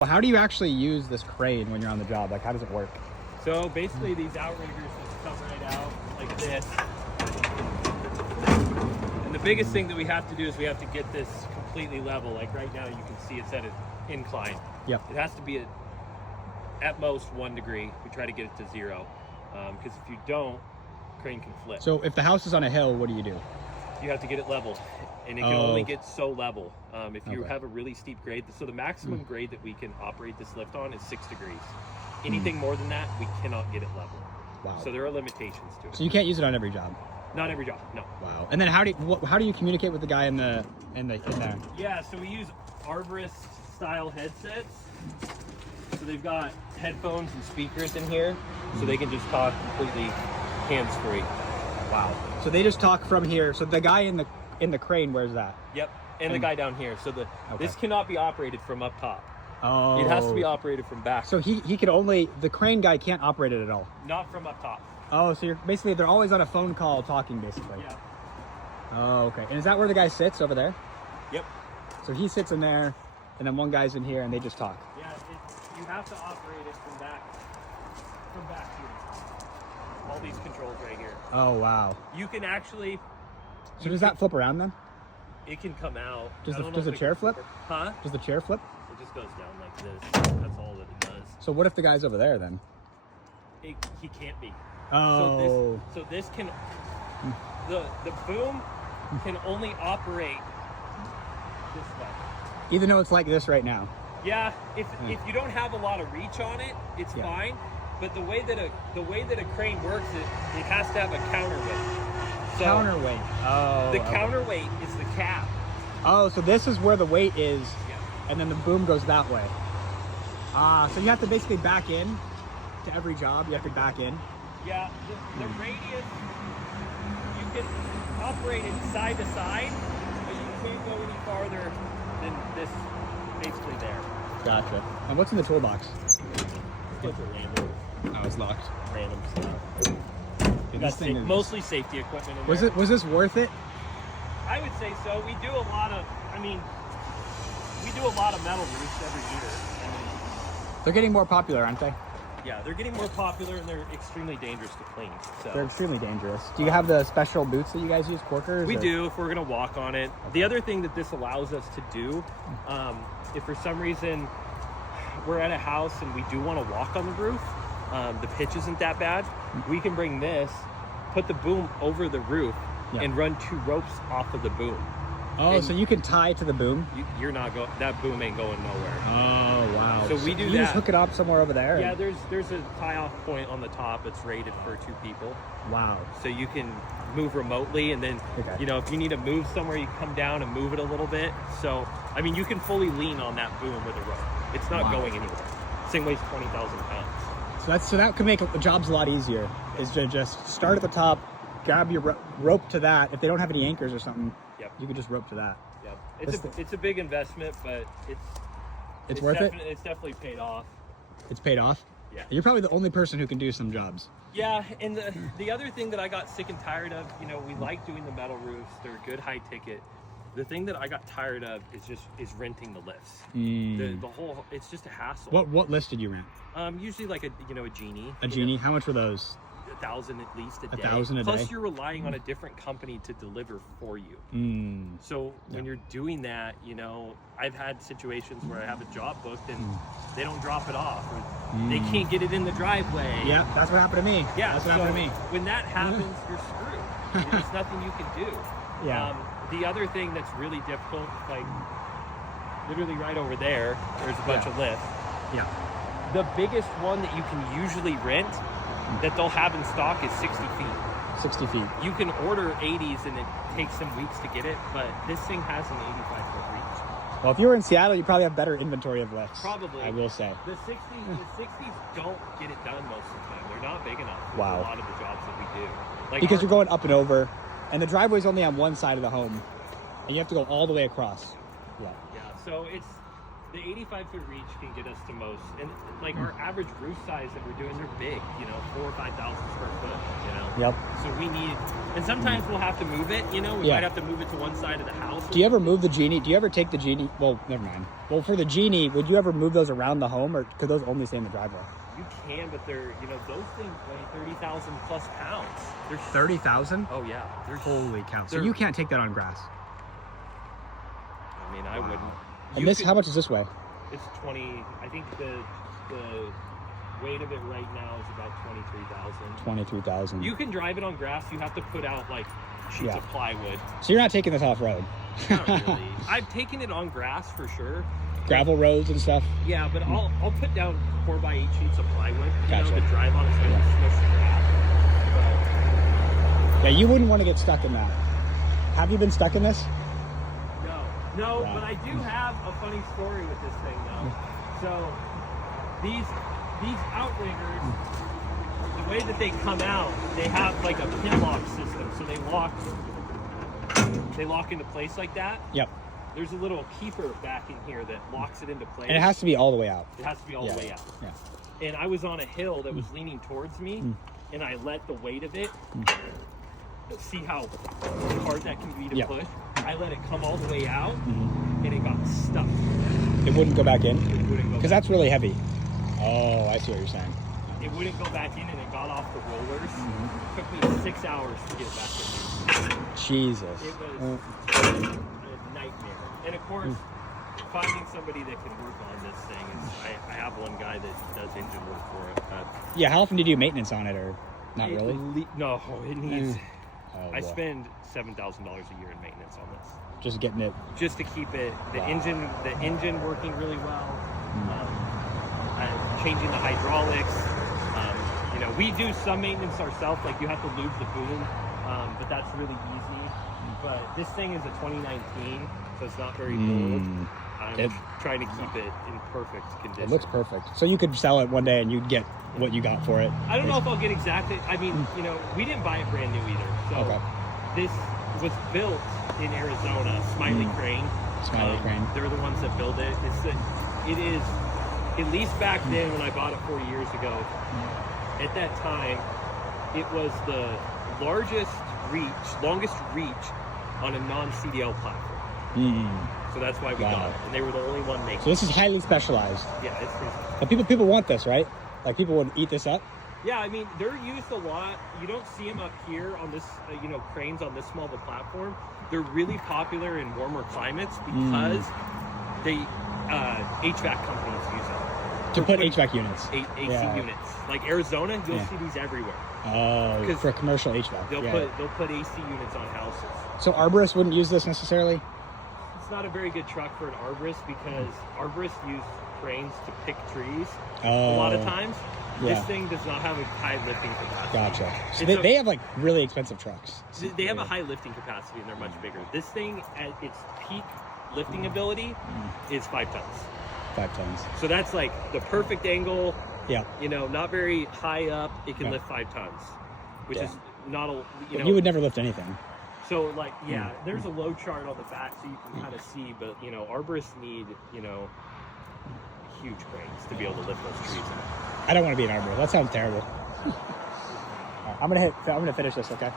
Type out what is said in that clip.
Well, how do you actually use this crane when you're on the job? Like, how does it work? So basically these outriggers just come right out like this. And the biggest thing that we have to do is we have to get this completely level. Like right now you can see it's at an incline. Yep. It has to be at most 1 degree. We try to get it to 0. Because if you don't, crane can flip. So if the house is on a hill, what do? You have to get it leveled, and it can only get so level. If you have a really steep grade, so the maximum grade that we can operate this lift on is 6 degrees. Anything more than that, we cannot get it level. Wow. So there are limitations to it. So you can't use it on every job. Not every job, no. Wow. And then how do you communicate with the guy in there? Yeah, so we use Arborist style headsets. So they've got headphones and speakers in here, so they can just talk completely hands-free. Wow. So they just talk from here. So the guy in the crane, where's that? Yep, and the guy down here. So this cannot be operated from up top. Oh. It has to be operated from back. So he can only, the crane guy can't operate it at all. Not from up top. Oh, so they're always on a phone call talking, basically. Yeah. Oh, okay. And is that where the guy sits over there? Yep. So he sits in there, and then one guy's in here, and they just talk. Yeah, you have to operate it from back here. All these controls right here. Oh, wow. You can actually. So does that flip around then? It can come out. Does the chair flip? Huh? Does the chair flip? It just goes down like this. That's all that it does. So what if the guy's over there then? He can't be. Oh. So this can. The boom can only operate this way. Even though it's like this right now. Yeah, if you don't have a lot of reach on it, it's fine. But the way that a crane works, it has to have a counterweight. So Counterweight. Oh. the counterweight is the cab. Oh, so this is where the weight is, Yeah. and then the boom goes that way. Ah, so you have to basically back in to every job. You have to back in. Yeah, the radius, you can operate it side to side, but you can't go any farther than this, basically there. Gotcha. And what's in the toolbox? It's a random. Oh, it's locked. Random stuff. Dude, this thing is... Mostly safety equipment in there. Was this worth it? I would say so. We do a lot of metal roofs every year. They're getting more popular, aren't they? Yeah, they're getting more popular and they're extremely dangerous to clean. So They're extremely dangerous. Do you have the special boots that you guys use, Corkers? we do if we're gonna walk on it. The other thing that this allows us to do, if for some reason we're at a house and we do want to walk on the roof, the pitch isn't that bad, we can bring this, put the boom over the roof, and run 2 ropes off of the boom. Oh, and so you can tie to the boom? You're not going. That boom ain't going nowhere. Oh, wow. So we do you that. just hook it up somewhere over there? Yeah, there's a tie-off point on the top. It's rated for 2 people. Wow. So you can move remotely, and then if you need to move somewhere, you come down and move it a little bit. So I mean, you can fully lean on that boom with a rope. It's not going anywhere. This thing weighs 20,000 pounds. So that could make the jobs a lot easier. Is to just start at the top, grab your rope to that. If they don't have any anchors or something, you could just rope to that. Yep. It's a big investment, but it's worth it. It's definitely paid off. It's paid off. Yeah. You're probably the only person who can do some jobs. Yeah, and the other thing that I got sick and tired of, we like doing the metal roofs. They're good high ticket. The thing that I got tired of is renting the lifts. The whole, it's just a hassle. What list did you rent? Usually like a Genie. A Genie. How much were those? 1,000 at least a day. 1,000 a day. Plus you're relying on a different company to deliver for you. So when you're doing that, I've had situations where I have a job booked and they don't drop it off, or they can't get it in the driveway. Yeah, that's what happened to me. Yeah, that's what happened to me. When that happens, you're screwed. There's nothing you can do. Yeah. The other thing that's really difficult, like literally right over there, there's a bunch of lifts. Yeah. The biggest one that you can usually rent that they'll have in stock is 60 feet. 60 feet. You can order 80s and it takes some weeks to get it, but this thing has an 85-foot reach. Well, if you were in Seattle, you probably have better inventory of lifts. Probably. I will say. The 60s don't get it done most of the time. They're not big enough for Wow. a lot of the jobs that we do. Because you're going up and over, and the driveway's only on one side of the home, and you have to go all the way across. Yeah, so The 85-foot reach can get us to most, and like our average roof size that we're doing, they're big, 4,000 or 5,000 square foot, Yep. So we need, and sometimes we'll have to move it, we might have to move it to one side of the house. Do you ever move the Genie? Do you ever take the Genie? Well, never mind. Well, for the Genie, would you ever move those around the home, or could those only stay in the driveway? You can, but they're, those things weigh 30,000 plus pounds. They're 30,000? Oh yeah. Holy cow! So they're- you can't take that on grass. I mean, I wouldn't. And You this, could- how much does this weigh? It's 20. I think the weight of it right now is about 23,000. 23,000. You can drive it on grass. You have to put out like sheets Yeah. of plywood. So you're not taking this off road? Not really. I've taken it on grass for sure. Gravel roads and stuff. Yeah, but I'll put down 4x8 sheets of plywood. Gotcha. To drive on, so I don't smush the grass. Yeah, you wouldn't want to get stuck in that. Have you been stuck in this? No, Wow. but I do have a funny story with this thing though. So these outriggers, the way that they come out, they have like a pin lock system. So they lock into place like that. Yep. There's a little keeper back in here that locks it into place. And it has to be all the way out. It has to be all Yeah. the way out. Yeah. And I was on a hill that was leaning towards me, and I let the weight of it. See how hard that can be to Yeah. push. I let it come all the way out, and it got stuck. It wouldn't go back in? It wouldn't go. Because that's really heavy. Oh, I see what you're saying. It wouldn't go back in, and it got off the rollers. It took me 6 hours to get it back in. Jesus. It was a nightmare. And of course, finding somebody that can work on this thing is. I have one guy that does engine work for it. Yeah, how often do you do maintenance on it, or not really? No, it needs. Oh, I boy. spend $7,000 a year in maintenance on this. Just getting it. Just to keep it the Wow. engine working really well, changing the hydraulics. We do some maintenance ourselves, like you have to lube the boom, but that's really easy. But this thing is a 2019, so it's not very old. I'm trying to keep it in perfect condition. It looks perfect. So you could sell it one day and you'd get what you got for it. I don't know if I'll get exactly. I mean, we didn't buy it brand new either. So Okay. this was built in Arizona. Smiley Crane. Smiley Crane. They're the ones that build it. It is, at least back then when I bought it 4 years ago. At that time, it was the longest reach on a non-CDL platform. So that's why we Wow. got it, and they were the only one making. So this is highly specialized. Yeah, it's pretty. But people want this, right? Like people would eat this up. Yeah, I mean, they're used a lot. You don't see them up here on this, cranes on this small of a platform. They're really popular in warmer climates because they HVAC companies use them. To put HVAC units. AC Yeah. units. Like Arizona, you'll Yeah. see these everywhere. Oh, 'Cause for commercial HVAC. They'll Yeah. put AC units on houses. So arborists wouldn't use this necessarily? It's not a very good truck for an arborist because arborists use cranes to pick trees Oh, a lot of times. yeah. This thing does not have a high lifting capacity. Gotcha. So It's they have like really expensive trucks. They have a high lifting capacity and they're much bigger. This thing at its peak lifting ability is 5 tons. 5 tons. So that's like the perfect angle, Yeah. not very high up. It can Yeah. lift 5 tons, which Yeah. is not a, But you would never lift anything. So like, yeah, there's a load chart on the back so you can kind of see, but arborists need, huge cranes to be able to lift those trees. I don't want to be an arborist. That sounds terrible. All right, I'm gonna finish this, okay?